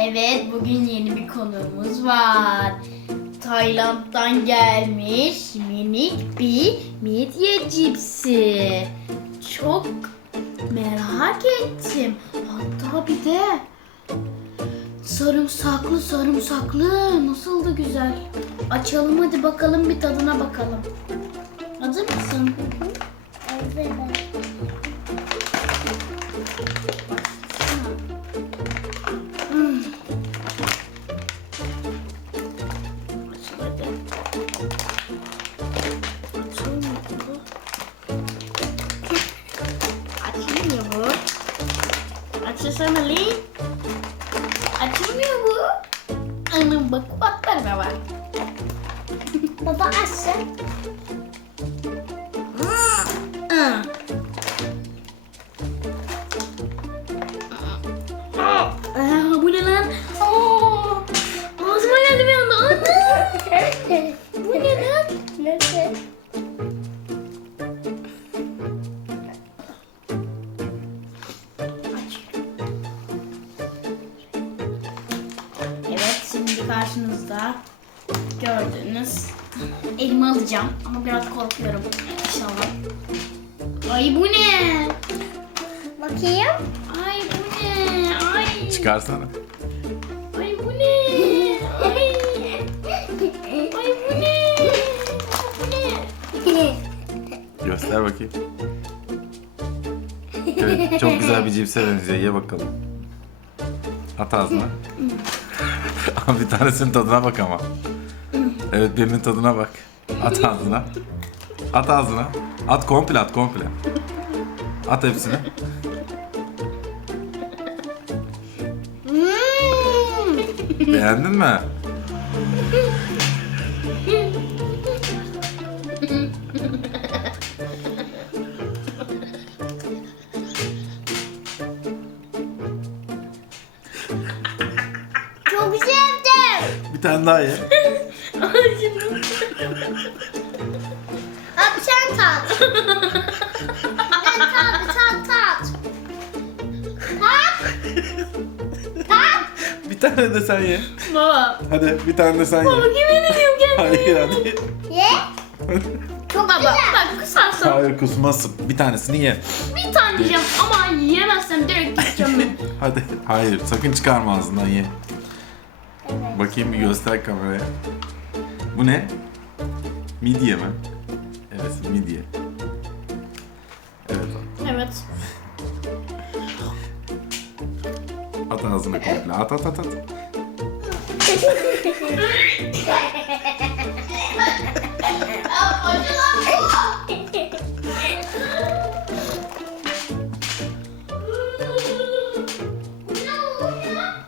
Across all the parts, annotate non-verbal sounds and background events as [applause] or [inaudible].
Evet, bugün yeni bir konuğumuz var. Tayland'dan gelmiş minik bir midye cipsi. Çok merak ettim. Hatta bir de sarımsaklı sarımsaklı nasıl da güzel. Açalım hadi bakalım bir tadına bakalım. Hazır mısın? Hazırım. Hmm. Açılmıyor bu. Anam bak bana bak. Baba açsın. Aa. Aa, bu ne lan? Aa, ağzıma geldi bir anda. Ana! Karşınızda gördüğünüz elime alacağım ama biraz korkuyorum inşallah. Ay bu ne? Bakayım. Ay bu ne? Ay. Çıkarsana. Ay bu ne? Ay. Ay bu ne? Bu ne? Göster bakayım. Evet çok güzel bir cipse benziyor. Ye bakalım. At ağzına. Ama bir tanesinin tadına bak ama. Evet birinin tadına bak. At ağzına. At ağzına. At komple at komple. At hepsini. Hmm. Beğendin mi? Bir tane daha ye. Abi sen tat. Ben tat, tat, tat. Tat. Tat. Bir tane de sen ye. Baba. Hadi bir tane de sen Baba ye. yemin ediyorum gel. Hayır hadi. Ye. Çok Baba güzel. bak kusarsam Hayır kusmazsın. Bir tanesini ye. bir tane diyeceğim ama yiyemezsem direkt gideceğim ben. Hadi. Hayır sakın çıkarma ağzından ye. Bakayım bir göster kameraya. Bu ne? Midye mi? Evet midye. Evet Evet. at ağzına komple. At at at at.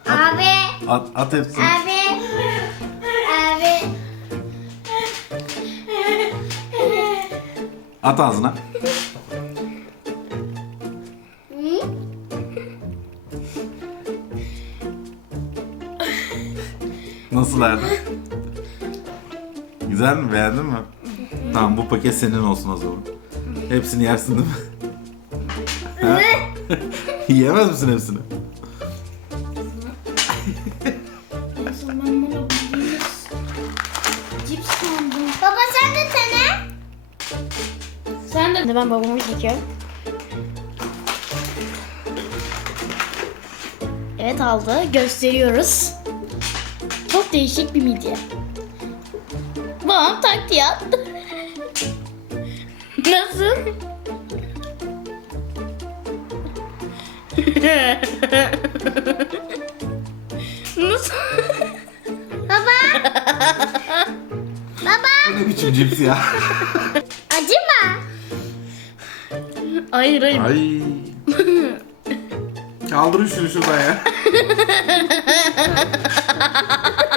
Abi. At, at hepsini. Abi. At ağzına. Nasıl Erdem? Güzel mi? Beğendin mi? Tamam bu paket senin olsun o zaman. Hepsini yersin değil mi? Ha? [laughs] Yiyemez misin hepsini? Sen de ben babamı çekiyorum. Evet aldı. Gösteriyoruz. Çok değişik bir midye. Babam taktiği attı. [laughs] Nasıl? Nasıl? Baba. Baba. [laughs] Bu ne biçim cips ya? [laughs] Hayır hayır. Ay. [laughs] Kaldırın şunu şuradan ya. [laughs]